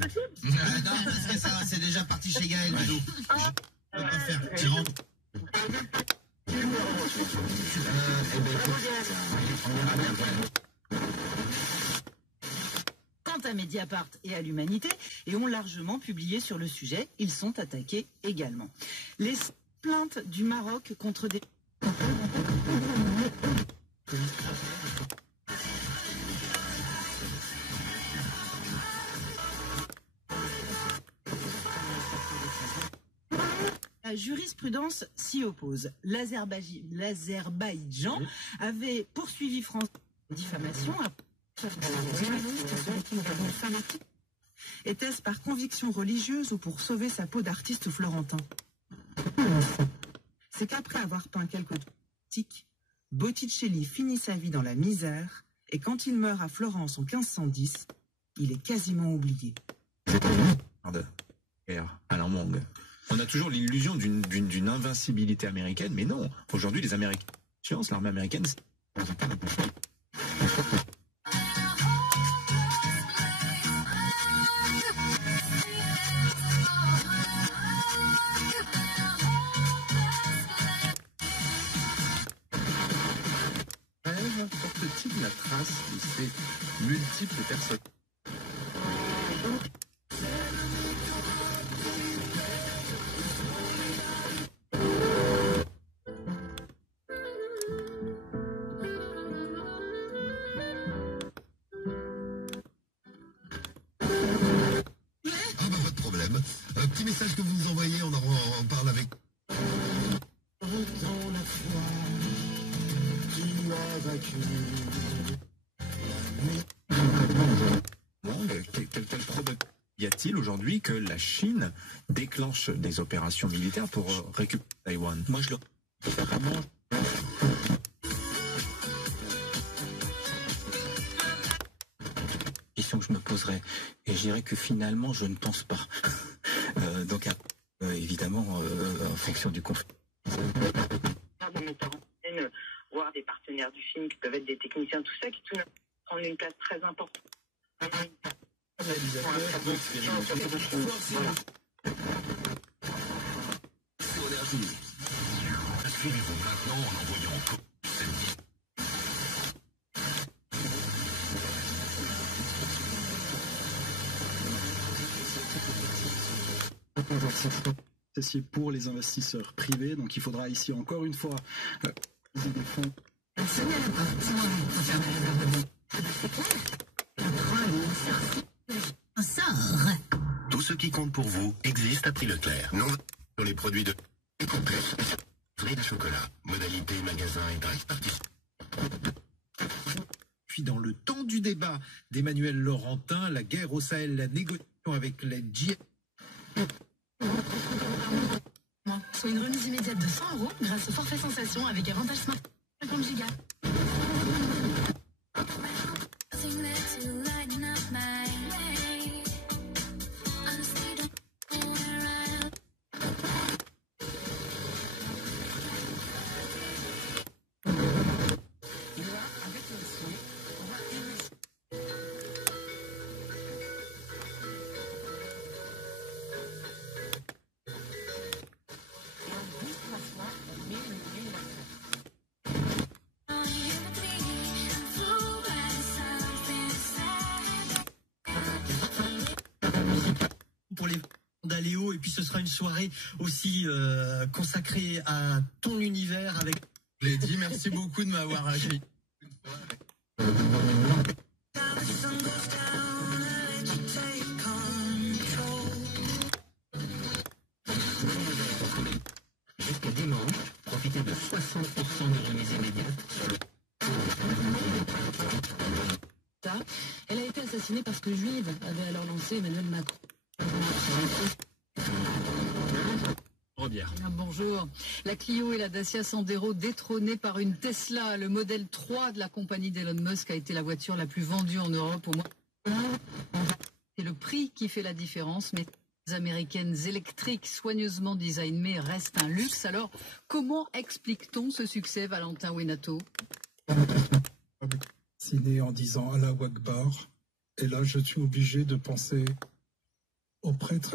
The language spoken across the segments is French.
tout. Non, parce que ça, c'est déjà parti chez Gaël, Badou. Je peux pas faire. Tu rentres. Quant à Mediapart et à l'Humanité, et ont largement publié sur le sujet, ils sont attaqués également. Les plaintes du Maroc contre des... La jurisprudence s'y oppose. L'Azerbaïdjan avait poursuivi France diffamation à... Était-ce par conviction religieuse ou pour sauver sa peau d'artiste florentin? C'est qu'après avoir peint quelques tics, Botticelli finit sa vie dans la misère et quand il meurt à Florence en 1510, il est quasiment oublié. Alain Mong. On a toujours l'illusion d'une invincibilité américaine, mais non. Aujourd'hui, les Américains, l'armée américaine, porte-t-il la trace de ces multiples personnes? Pas de problème. Un petit message que vous nous envoyez, on en parle avec... Quelle probabilité y a-t-il aujourd'hui que la Chine déclenche des opérations militaires pour récupérer Taïwan? Moi, je le... Vraiment... Question que je me poserais, et je dirais que finalement, je ne pense pas. Donc, évidemment, en fonction du conflit. Des metteurs en scène, voire des partenaires du film qui peuvent être des techniciens, tout ça, qui tout prendre une place très importante. Inscrivez-vous maintenant en envoyant C'est pour les investisseurs privés, donc il faudra ici encore une fois des fonds. Tout ce qui compte pour vous existe à prix Leclerc. Non sur les produits de complexes, de chocolat, modalité magasin et tarif participant. Puis dans le temps du débat d'Emmanuel Laurentin, la guerre au Sahel, la négociation avec les djihadistes. Soit une remise immédiate de 100 € grâce au forfait sensation avec avantage smart 50 gigas. Pour les d'Aléo, et puis ce sera une soirée aussi consacrée à ton univers avec... Lady, merci beaucoup de m'avoir accueilli. Jusqu'à dimanche, profitez de 60% de remise immédiate sur le... Elle a été assassinée parce que juive, avait alors lancé Emmanuel Macron. Bonjour. La Clio et la Dacia Sandero détrônées par une Tesla. Le modèle 3 de la compagnie d'Elon Musk a été la voiture la plus vendue en Europe au mois. C'est le prix qui fait la différence, mais les américaines électriques soigneusement designées restent un luxe. Alors, comment explique-t-on ce succès, Valentin Wenato? Ciné en disant Allah Akbar. Et là, je suis obligé de penser au prêtre.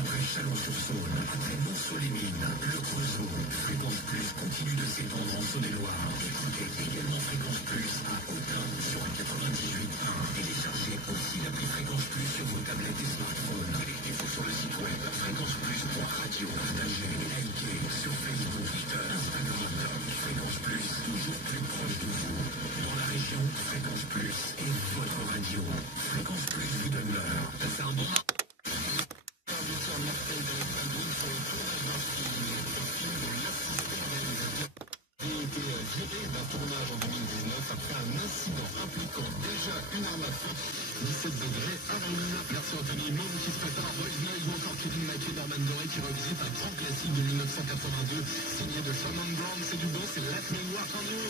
Après Chalon-sur-Saône, après Mont-Solémine, le Creusot, Fréquence Plus continue de s'étendre en Saône-et-Loire. Écoutez également Fréquence Plus à Autun sur un 98.1. Téléchargez aussi l'appli Fréquence Plus sur vos tablettes et smartphones. Connectez-vous sur le site web fréquenceplus.radio. Partagez et likez sur Facebook, Twitter, Instagram. Fréquence Plus, toujours plus proche de vous. Dans la région, Fréquence Plus est votre radio. Fréquence Plus vous donne l'heure. C'est un bon viré d'un tournage en 2019 après un incident impliquant déjà une arme à feu. 17 degrés avant le Merci Anthony. Move qui se prépare, Boys Noise ou encore Kevin McKay, Norman Doré qui revisite un grand classique de 1982 signé de Shannon Brown. C'est du beau, c'est Let Me Walk on You.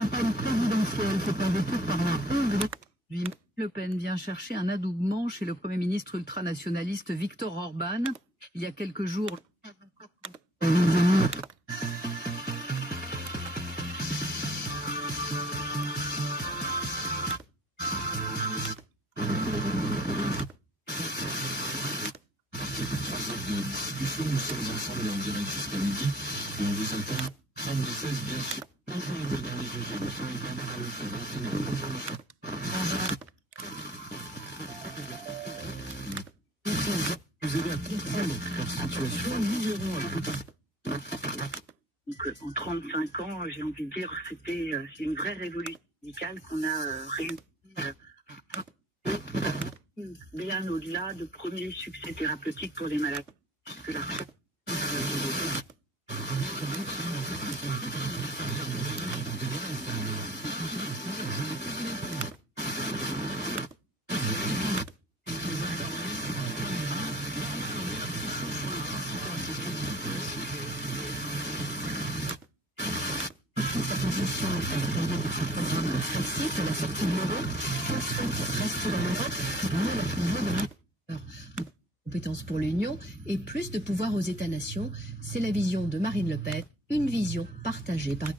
Campagne présidentielle fait un détour par la Hongrie. Le Pen vient chercher un adoubement chez le Premier ministre ultranationaliste Viktor Orban. Il y a quelques jours, Nous sommes ensemble en direct jusqu'à midi et on vous attend 32-16 bien sûr. Bonjour mesdames et messieurs, je suis Bernard vous aider à comprendre leur situation, nous verrons à plus tard. Donc, en 35 ans, j'ai envie de dire, c'est une vraie révolution médicale qu'on a réussi bien au-delà de premiers succès thérapeutiques pour les malades. Puisque la la sortie de l'euro, reste dans l'Europe, mais la plus de compétences pour l'Union et plus de pouvoir aux États-nations. C'est la vision de Marine Le Pen, une vision partagée par...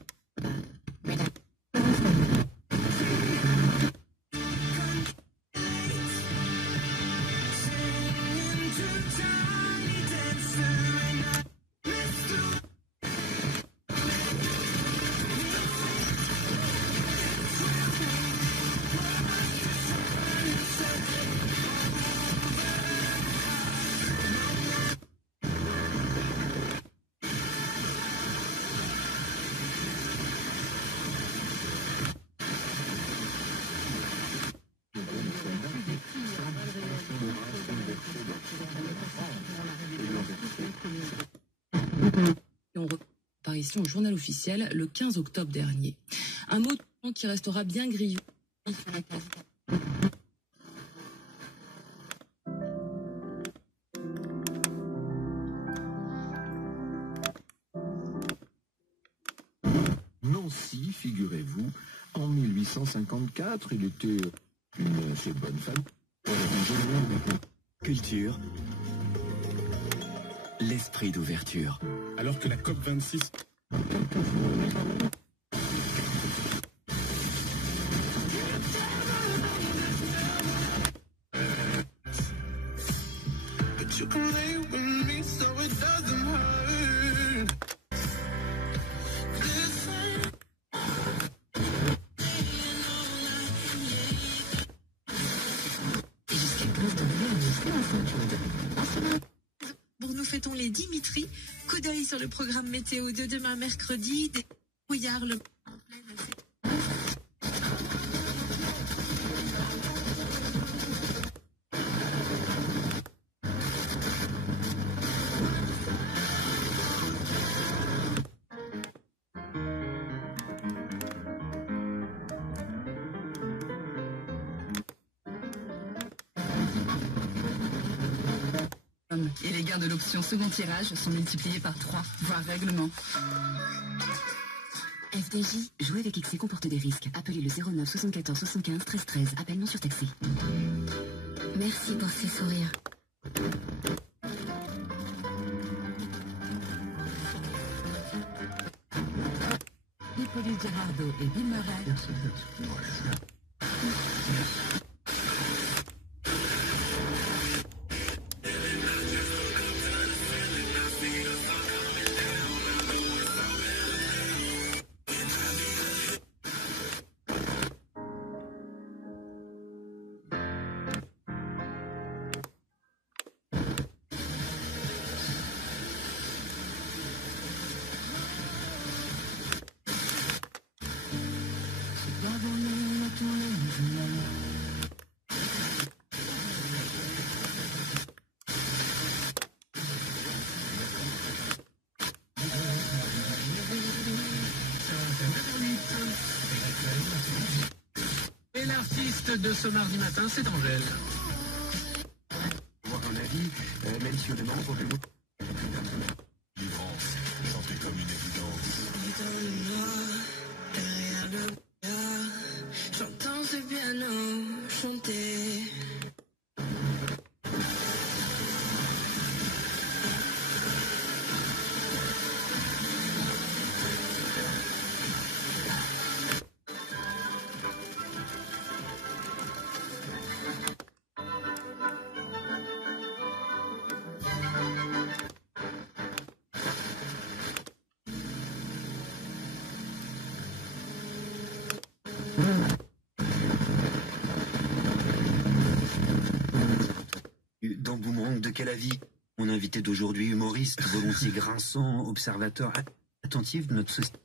Apparition au journal officiel le 15 octobre dernier. Un mot qui restera bien grillé. Nancy, figurez-vous, en 1854, il était une assez bonne femme. Culture, l'esprit d'ouverture. Alors que la COP26... Nous fêtons les Dimitri. Coup d'œil sur le programme météo de demain mercredi. Des brouillards le... Et les gains de l'option second tirage sont multipliés par 3, voire règlement. FDJ, jouer avec XC comporte des risques. Appelez le 09 74 75 13 13. Appel non surtaxé. Merci pour ces sourires. Police Girardot et Bill Murray. Et l'artiste de ce mardi matin, c'est Angèle. Avoir un avis, même si on demande pour le mot. Livrance, chanter comme une évidence. Dans le noir, derrière le brouillard, j'entends ce piano chanter. Dans Boomerang de quel avis? Mon invité d'aujourd'hui, humoriste, volontiers grinçant, observateur attentif de notre société.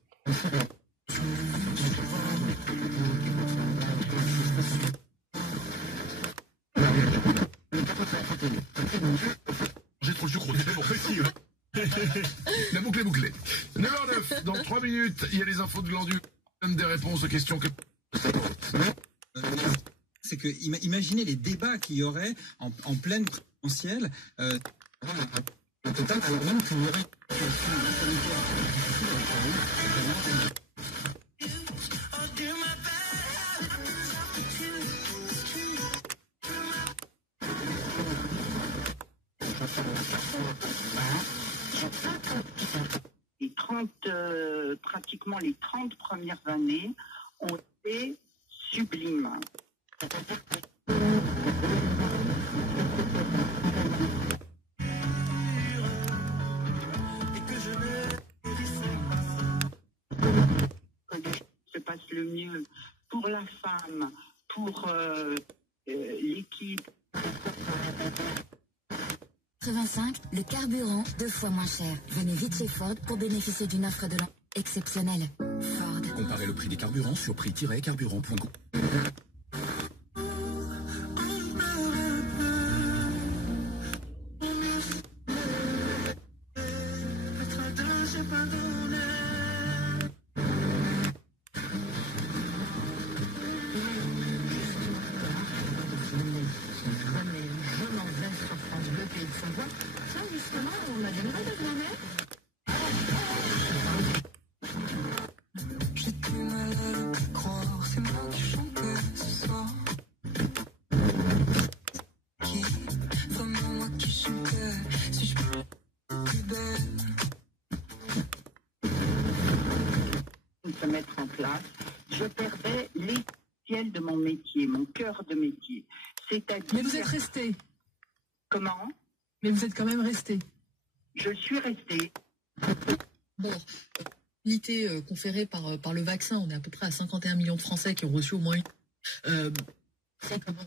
J'ai trop de sucre au thé pour petit. La boucle est bouclée. 9h09, dans 3 minutes, il y a les infos de Glandu. Donne des réponses aux questions que... C'est que, imaginez les débats qu'il y aurait en pleine présidentielle. Pratiquement les 30 premières années ont été sublimes. Se passe le mieux pour la femme, pour l'équipe. 85, le carburant 2 fois moins cher. Venez vite chez Ford pour bénéficier d'une offre de l'an exceptionnelle. Ford. Comparez le prix des carburants sur prix-carburant.com. Se mettre en place, je perdais l'essentiel de mon métier, mon cœur de métier. C'est-à-dire... Mais vous êtes resté. Comment? Mais vous êtes quand même resté. Je suis restée. Bon, l'unité conférée par le vaccin, on est à peu près à 51 millions de Français qui ont reçu au moins une... c'est comment?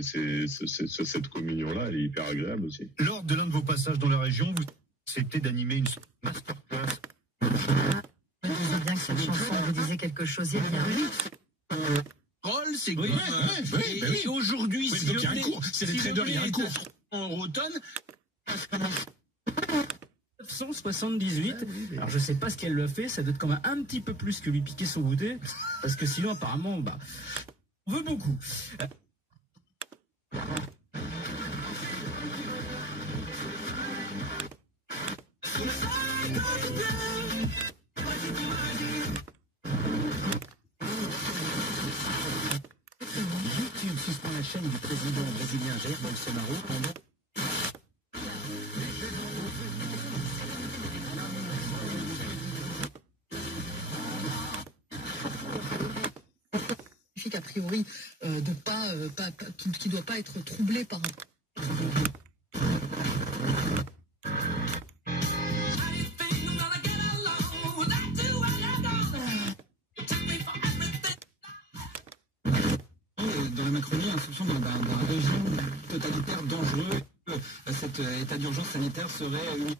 Cette communion-là, elle est hyper agréable aussi. Lors de l'un de vos passages dans la région, vous acceptez d'animer une masterclass. Je disais bien que cette chanson vous disait quelque chose, il y a bien. Rôle, c'est oui, comme... et aujourd'hui, si il y a un cours, c'est les traders, il y a un cours. En automne... 978. Alors je sais pas ce qu'elle lui a fait, ça doit être quand même un petit peu plus que lui piquer son goûter, parce que sinon apparemment, bah, on veut beaucoup. YouTube suspend la chaîne du président brésilien Jair Bolsonaro pendant... scientifique a priori qui ne doit pas être troublé par un... Dans la Macronie, un soupçon d'un régime totalitaire dangereux. Cet état d'urgence sanitaire serait unique.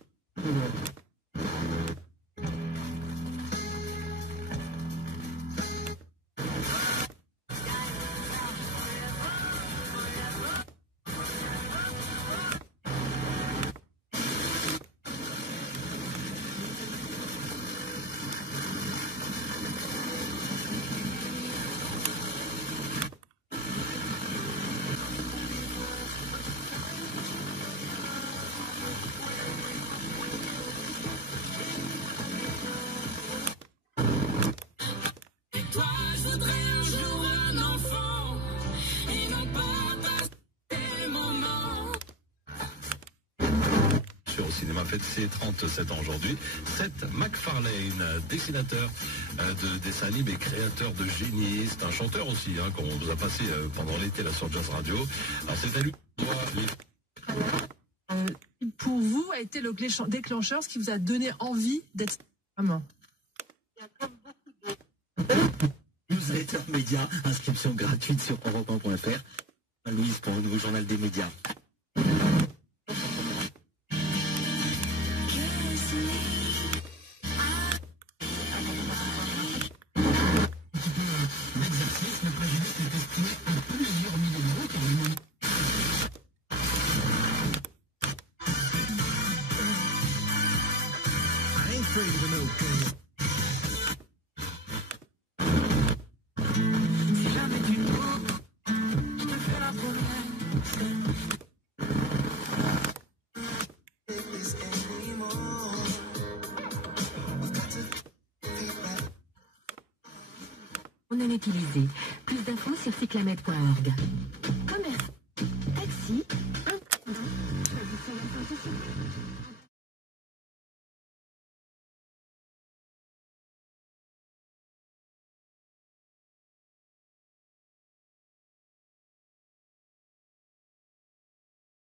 Fête ses 37 ans aujourd'hui. Seth MacFarlane, dessinateur de dessins animés et créateur de génie. C'est un chanteur aussi, qu'on vous a passé pendant l'été là sur Jazz Radio. Alors c'est à lui. Pour vous, a été le déclencheur, ce qui vous a donné envie d'être maman? Newsletter média, inscription gratuite sur europe1.fr. Louise pour le nouveau journal des médias. On en utilisé. Plus d'infos sur cyclamètre.org.